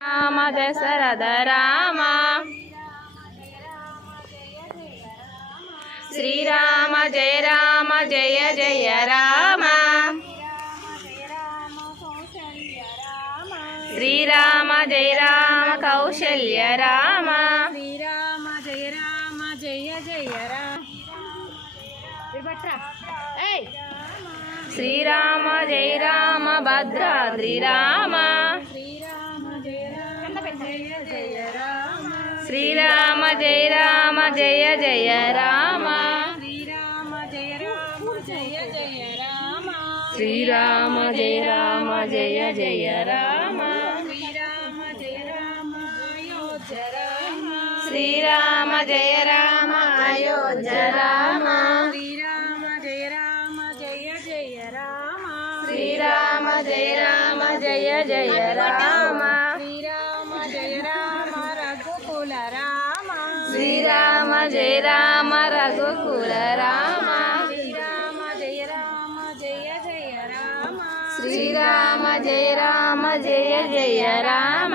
రామ దశరథ రామ శ్రీరామ జయ రామ జయ జయ రామ శ్రీరామ జయ రామ కౌశల్య రామ శ్రీరామ జయ రామ జయ జయ రామ శ్రీరామ జయ రామ భద్రాద్రి రామ శ్రీరామ జయ రామ జయ జయ రామ శ్రీరామ జయ రామ జయ జయ రామ శ్రీరామ జయ రామ అయోధ్య రామ శ్రీరామ జయ రామ జయ జయ రామ శ్రీరామ జయ రామ రఘుకుల రామ శ్రీరామ జయ రామ జయ జయ రామ